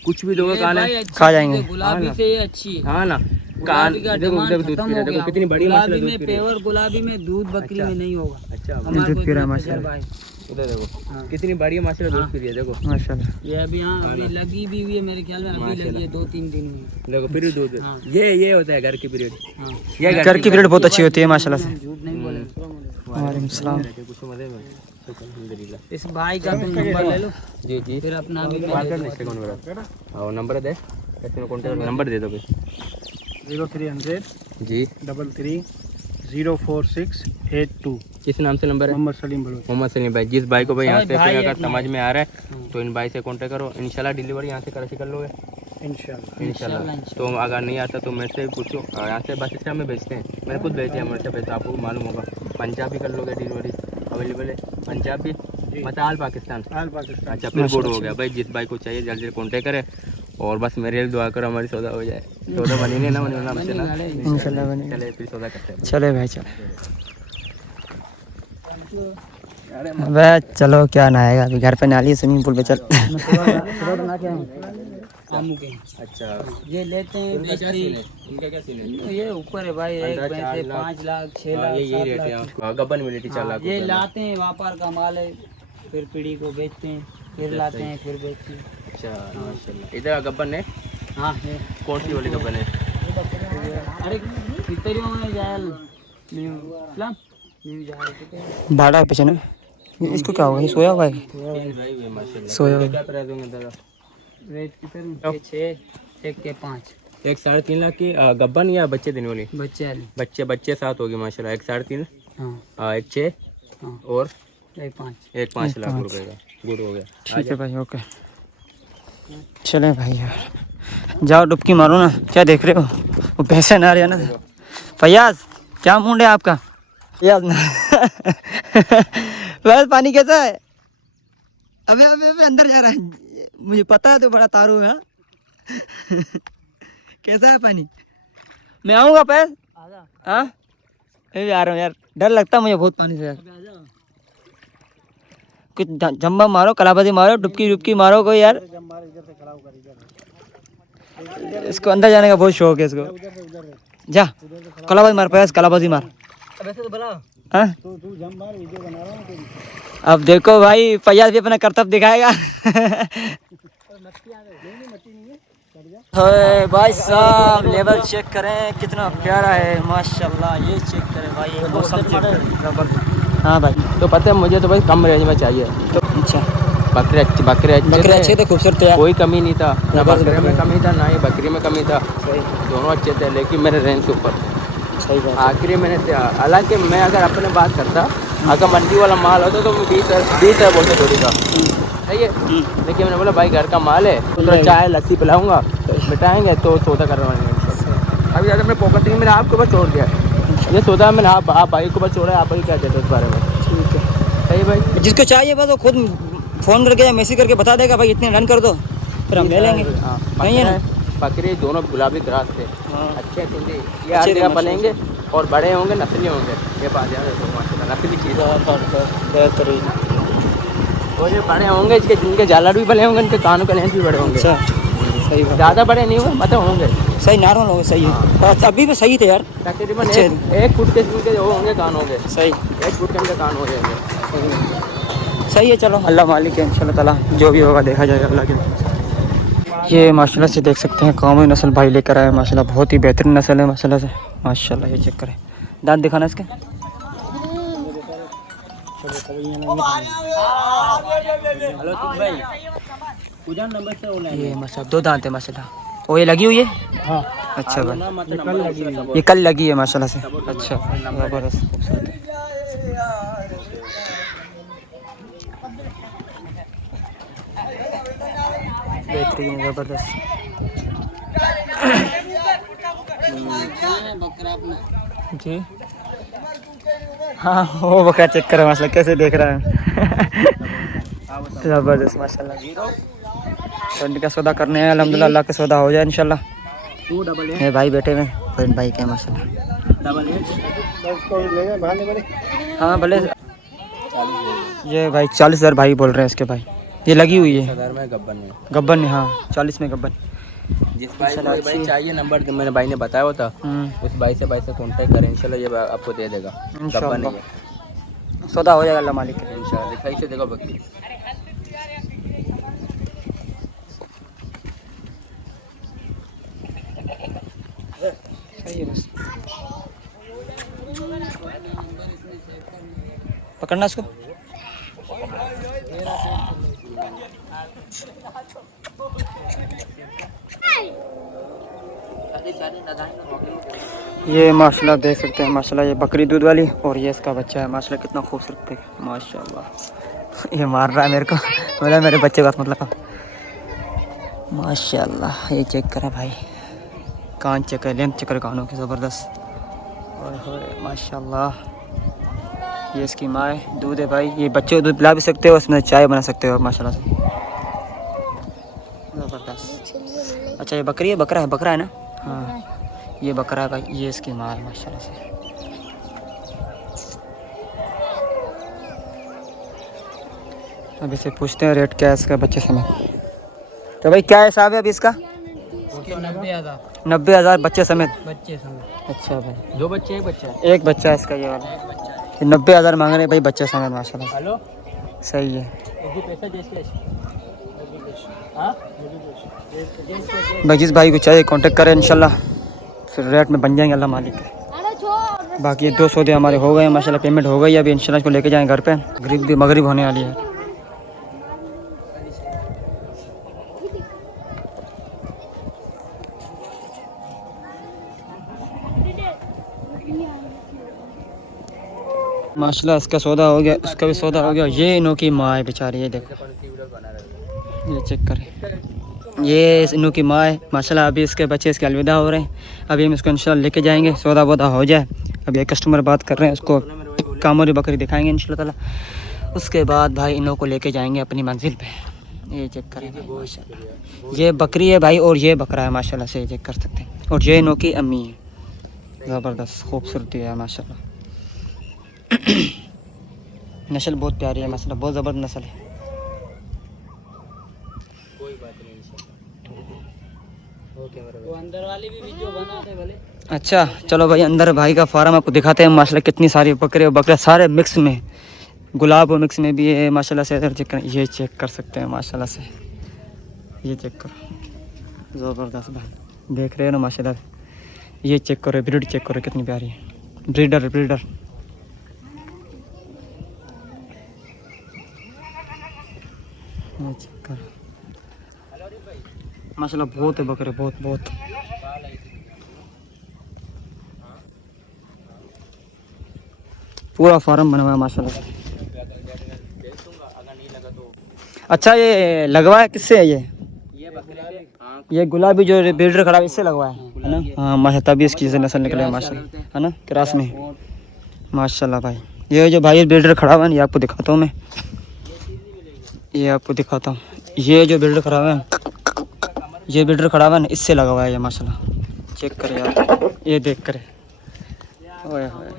कुछ भी दोगे खाना खा जाएंगे। गुलाबी से ये अच्छी है। हाँ ना, गुलाबी का डिमांड खत्म हो देखो गया। कितनी बड़ी गुलाबी माशाल्लाह में दूध पी रही है। पेवर गुलाबी में दूध बकरी में नहीं होगा। अच्छा हमारा दूध कोई पी रहा है दूध माशाल्लाह। तजर्बा है। उधर देखो हाँ। कितनी बड़ी माशाल्लाह दूध पी रही है, देखो माशाल्लाह। ये अभी यहाँ अभी लगी भी हुई है, मेरे ख्याल में अभी लगी है 2-3 दिन में। देखो पीरियड दूध। हाँ। ये होता है घर की पीरियड। हाँ। ये घर की ब्रीड बहुत अच्छी होती है माशाल्लाह से। झूठ नहीं बोले। वालेकुम सलाम। कुछ मजे में अल्हम्दुलिल्लाह। इस भाई का तुम नंबर ले लो, जी जी फिर अपना भी बात करने से कौन मेरा और नंबर दे, कैसे कॉन्टैक्ट नंबर दे दो भाई। 0300 जी 33 04682। किस नाम से नंबर है? मोहम्मद सलीम बलोच। मोहम्मद सलीम भाई। जिस भाई को भाई यहाँ से भाई कोई अगर अपना समझ में आ रहा है तो इन भाई से कांटेक्ट करो, इंशाल्लाह डिलीवरी यहाँ से कराची कर लोगे इंशाल्लाह। तो अगर नहीं आता तो मेरे से पूछो, यहाँ से बस स्टैंड में भेजते हैं, मैंने खुद भेजे हैं मेरे से पैसे, आपको मालूम होगा। पंजाब भी कर लोगे, डिलीवरी अवेलेबल है पंजाब भी, मतलब ऑल पाकिस्तान। अच्छा फिर गुड हो गया भाई। जिस भाई को चाहिए जल्दी से कॉन्टेक्ट करे और बस मेरे लिए दुआ करो हमारी सौदा हो जाए। सौदा बनी ना बनी ना हमसे ना, इंशाल्लाह बनेगा। चले फिर सौदा करते हैं। चले भाई चले। अबे चलो क्या नहाएगा अभी, घर पे नहा लिए स्विमिंग पूल पे। चल आमू के। अच्छा ये लेते हैं बेचते हैं। इनका क्या सीन है? ये ऊपर है भाई, एक पैसे 5 लाख 6 लाख यही 7 रेट लाख। है गबन मिली थी 4 लाख ये रुपए में। लाते हैं, व्यापार का माल है, फिर पीढ़ी को बेचते हैं, फिर लाते हैं, फिर बेचते हैं। अच्छा माशाल्लाह। इधर गबन है, हाँ है। कौन सी वाली गबन है? अरे कितने में जायल न्यू इस्लाम न्यू जायल भाड़ा पीछे ना, इसको क्या होगा, ये सोया हुआ है। सोया हुआ है। क्या प्राइस होंगे दादा? रेट कितने? 6 एक के 5 एक 3.5 लाख की गब्बन या बच्चे देने वाली? बच्चे वाली। बच्चे 7 होगी माशाल्लाह। एक 3.5, हाँ एक 6 हाँ और एक 5। एक 5 लाख रुपए का। गुड हो गया। ठीक है भाई, ओके चले भाई यार, जाओ डुबकी मारो ना, क्या देख रहे हो, वो पैसे ना रहे ना। फयाज क्या मूड है आपका? फयाज ना फयाज पानी कैसा है? अबे अबे अबे अंदर जा रहा है, मुझे पता है तो बड़ा तारू है। हाँ? कैसा है पानी? मैं आऊँगा फयाज। हाँ मैं भी आ रहा हूँ यार, डर लगता है मुझे बहुत पानी से यार। कुछ जम्बा मारो, कलाबाजी मारो, डुबकी मारो कोई यार। इसको अंदर जाने का बहुत शौक है इसको। जा कलाबाजी मार, पास कलाबाजी मार। हाँ? अब देखो भाई फयाज भी अपना कर्तव्य दिखाएगा। भाई साहब लेवल चेक करें कितना प्यारा है माशाल्लाह। ये चेक करें भाई, ये मौसम चेक करें। हाँ भाई तो पता है मुझे तो भाई कम रेंज में चाहिए। तो अच्छा बकरे अच्छे थे, खूबसूरत है, कोई कमी नहीं था, ना बकरे में कमी था ना ही बकरी में कमी था। दोनों अच्छे थे लेकिन मेरे रेंज से ऊपर। सही बात। आखिरी मैंने, हालांकि मैं अगर अपने बात करता, अगर मंडी वाला माल होता तो मैं 20 है बोलते थोड़ी का, सही है। लेकिन मैंने बोला भाई घर का माल है तो चाय लस्सी पिलाऊंगा, मिटाएंगे तो सौदा करवाएंगे। अभी ज़्यादा मैंने फोकसिंग मैंने आपके ऊपर छोड़ दिया, ये सौदा मैंने आप भाई के ऊपर छोड़ा है। आप ही क्या कहते हैं इस बारे में? ठीक है सही भाई, जिसको चाहिए बस वो खुद फ़ोन करके या मैसेज करके बता देगा भाई इतने रन कर दो, फिर हम ले लेंगे। नहीं है ना? बकरे दोनों गुलाबी ग्रास थे, हाँ। अच्छे सिंधी, ये हर जगह पलेंगे और बड़े होंगे, नस्ली होंगे। ये बात याद रखो माशाल्लाह, नस्ली चीज़ बेहतरीन। और ये बड़े होंगे, इसके जिनके झालर भी बड़े होंगे, इनके कानों के लेंस भी बड़े होंगे। अच्छा सही बात। ज़्यादा बड़े नहीं होंगे, मतलब होंगे सही, नॉर्मल होंगे, सही है। अच्छा अभी भी सही थे यार, तकरीबन अच्छे। 1 फुट के इनके वो होंगे कान होंगे, सही 1 फुट के इनके कान हो जाएंगे। सही है। चलो अल्लाह मालिक है, इंशाल्लाह ताला जो भी होगा देखा जाएगा अल्लाह के। ये माशाल्लाह से देख सकते हैं कौमी नस्ल भाई लेकर आया माशाल्लाह, बहुत ही बेहतरीन नस्ल है माशाल्लाह से माशाल्लाह। ये चेक करें, दांत दिखाना इसके। हेलो भाई, पूजा नंबर से होना ये माशाल्लाह 2 दांत है माशाल्लाह। और ये लगी हुई है? हाँ। अच्छा भाई ये कल लगी है माशाल्लाह से। अच्छा ज़बरदस्त खूबसूरत है। बेहतरीन ज़बरदस्त। बकरा अपना जी हाँ वो बकरा चेक करो माशाल्लाह कैसे देख रहा है। ज़बरदस्त माशाल्लाह। तो इनका सौदा करने हैं, अल्हम्दुलिल्लाह अल्लाह का सौदा हो जाए इंशाल्लाह। ये भाई बैठे हुए बेहतरीन बाइक है माशाल्लाह। हाँ भले। ये भाई 40,000 भाई बोल रहे हैं इसके भाई। ये लगी हुई है गब्बन में। हाँ 40 में गब्बन। जिस भाई को ये भाई चाहिए नंबर जो मेरे भाई ने बताया होता उस भाई से कांटेक्ट करें, इंशाल्लाह ये आपको दे देगा। गब्बन नहीं है, सौदा हो जाएगा अल्लाह मालिक के। इंशाल्लाह। दिखाई से देखो बकरी। सही है बस। पकड़ना इसको। ये माशाल्लाह देख सकते हैं माशाल्लाह, ये बकरी दूध वाली और ये इसका बच्चा है माशाल्लाह। कितना खूबसूरत है माशाल्लाह। ये मार रहा है मेरे को, मतलब मेरे बच्चे का मतलब। माशाल्लाह ये चेक करा भाई, कान चेक कर, लेंथ चेक कर कानों की ज़बरदस्त। और माशाल्लाह ये इसकी माँ है, दूध है भाई। ये बच्चे को दूध पिला भी सकते हो, उसमें चाय बना सकते हो माशाल्लाह से, ज़बरदस्त। अच्छा ये बकरी है, बकरा है ना? हाँ ये बकरा है भाई। ये इसकी माँ है माशाल्लाह से। अब इसे पूछते हैं रेट क्या है इसका बच्चे समेत। तो भाई क्या हिसाब है अभी इसका? 90,000 बच्चे समेत। अच्छा भाई, 2 बच्चे एक बच्चा। एक बच्चा है इसका ये वाला। 90,000 मांग रहे हैं भाई बच्चे समेत माशाल्लाह। हेलो सही है भाई। जिस भाई को चाहिए कांटेक्ट करें, इंशाल्लाह फिर रेट में बन जाएंगे अल्लाह मालिक के। बाकी ये 2 सौदे हमारे हो गए माशाल्लाह, पेमेंट हो गई। अभी इंशाल्लाह इसको लेके जाएंगे घर पे। मगरिब होने वाली है। माशाल्लाह इसका सौदा हो गया, इसका भी सौदा हो गया। ये इनों की माँ है बेचारी, ये देखो, ये चेक करें। ये इनों की माँ है माशाल्लाह। अभी इसके बच्चे इसके अलविदा हो रहे हैं। अभी हम इसको इंशाल्लाह लेके जाएंगे, सौदा वौदा हो जाए। अभी एक कस्टमर बात कर रहे हैं, उसको कामोरी बकरी दिखाएंगे इंशाल्लाह ताला। उसके बाद भाई इनों को लेके जाएंगे अपनी मंजिल पे। ये चेक करें माशाल्लाह, ये बकरी है भाई और ये बकरा है माशाल्लाह से, ये चेक कर सकते हैं। और ये इनों की अम्मी है, ज़बरदस्त खूबसूरती है माशाल्लाह। नस्ल बहुत प्यारी है माशाल्लाह, बहुत ज़बरदस्त नस्ल है। कोई बात नहीं वो अंदर वाली भी वीडियो बनाते भले। अच्छा चलो भाई, अंदर भाई का फार्म आपको दिखाते हैं माशाल्लाह। कितनी सारी बकरे और बकरे सारे मिक्स में, गुलाब और मिक्स में भी है माशाल्लाह से। इधर चेक, ये चेक कर सकते हैं माशाल्लाह से, ये चेक करो ज़बरदस्त भाई, देख रहे हो ना माशाल्लाह। ये चेक करो, ब्रीड चेक करो कितनी प्यारी है। ब्रीडर ये चेक करो माशाल्लाह, बहुत है बकरे, बहुत। पूरा फार्म बना हुआ है माशाल्लाह। अच्छा ये लगवाया किससे है? ये बकरे ये गुलाबी जो ब्रीडर खड़ा है इससे लगवाया है ना? हाँ माशा, तभी इसकी नस्ल निकले माशाल्लाह, है ना? क्रॉस में माशाल्लाह भाई। ये जो भाई ब्रीडर खड़ा हुआ है, ये आपको दिखाता हूँ मैं, ये आपको दिखाता हूँ। ये जो बिल्डर खड़ा हुआ है, ये बिल्डर खड़ा हुआ है ना, इससे लगा हुआ है ये माशाल्लाह। चेक करे यार, ये देख करे, ओए होए।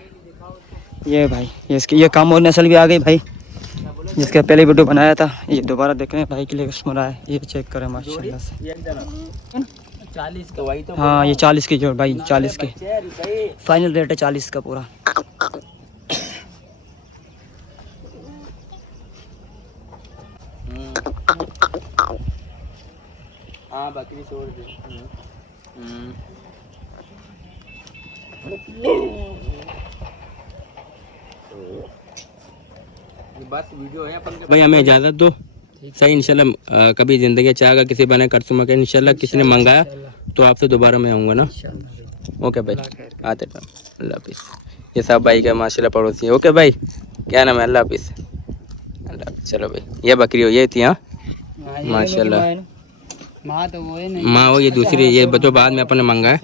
ये भाई ये इसकी ये काम और नस्ल भी आ गई भाई, जिसका पहले वीडियो बनाया था। ये दोबारा देख रहे हैं भाई के लिए कस्टमर आया है। ये चेक करें माशाल्लाह से। 40 तो वही तो। हाँ ये 40 की जो भाई, 40 के फाइनल रेट है 40 का पूरा। हाँ बकरी छोड़ दे। बस वीडियो है अपन भाई, हमें इजाज़त दो सही। इंशाल्लाह कभी ज़िंदगी चाहेगा किसी बने कस्टमर के, इंशाल्लाह किसी ने मंगाया तो आपसे दोबारा मैं आऊँगा ना। ओके भाई, आते अल्लाह हाफिज़। ये सब भाई का माशाल्लाह पड़ोसी है। ओके भाई, क्या नाम है? अल्लाह हाफिज़। चलो भाई, ये बकरी हो ये थी। हाँ माशाल्लाह, माँ तो वो है नहीं, माँ वो ये दूसरी, ये जो बाद में अपन ने मंगाया।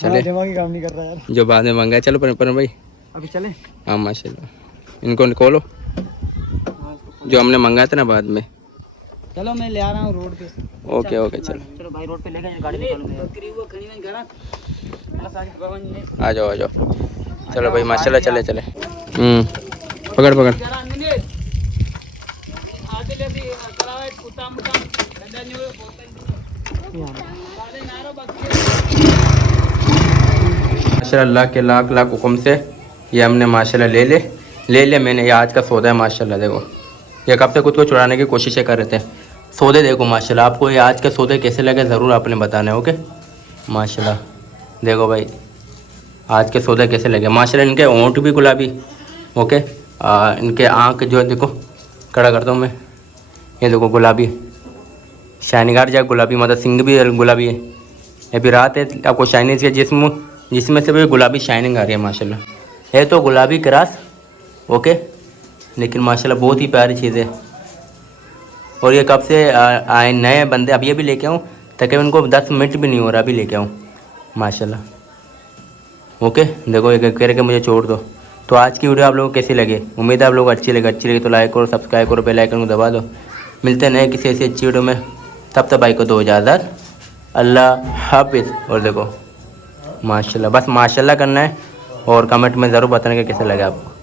चले दिमागी काम नहीं कर रहा यार, जो बाद में मंगाया। चलो पर भाई अभी चले। हाँ माशाल्लाह, इनको खोलो जो हमने मंगाया था ना बाद में। चलो मैं ले आ रहा हूँ रोड पे। ओके चलो। चलो भाई रोड पे लेकर गाड़ी निकालो। बकरी वो खड़ी में घर आ जाओ आ जाओ। चलो भाई माशाल्लाह, चले चले। पकड़ पकड़। माशाल्लाह अल्लाह के लाख लाख हुक्म से ये हमने माशाल्लाह ले लिया मैंने। ये आज का सौदा है माशाल्लाह। देखो ये कब से खुद को चुराने की कोशिशें कर रहे थे। सौदे देखो माशाल्लाह। आपको ये आज के सौदे कैसे लगे ज़रूर आपने बताना है। ओके माशाल्लाह। देखो भाई आज के सौदे कैसे लगे माशाल्लाह। इनके होंठ भी गुलाबी। ओके इनके आँख जो है देखो, खड़ा करता हूँ मैं, ये देखो गुलाबी शाइनिंगार जा गुलाबी, मतलब सिंग भी गुलाबी है। ये भी रात है, आपको शाइनिंग के जिसमें से भी गुलाबी शाइनिंग आ रही है माशाल्लाह। है तो गुलाबी क्रास। ओके लेकिन माशाल्लाह बहुत ही प्यारी चीज़ है। और ये कब से आए नए बंदे, अब ये भी लेके आऊँ तकरीबन उनको 10 मिनट भी नहीं हो रहा, अभी लेके आऊँ माशाल्लाह। ओके देखो ये कह रहे कि मुझे छोड़ दो। तो आज की वीडियो आप लोगों को कैसी लगी? उम्मीद है आप लोगों को अच्छी लगी तो लाइक करो, सब्सक्राइब करो, बेल आइकन को दबा दो। मिलते हैं नए किसी ऐसी अच्छी वीडियो में, तब तक भाई को दो इजाज़त। अल्लाह हाफिज़। और देखो माशाल्लाह, बस माशाल्लाह करना है और कमेंट में ज़रूर बताना कि कैसा लगा आपको।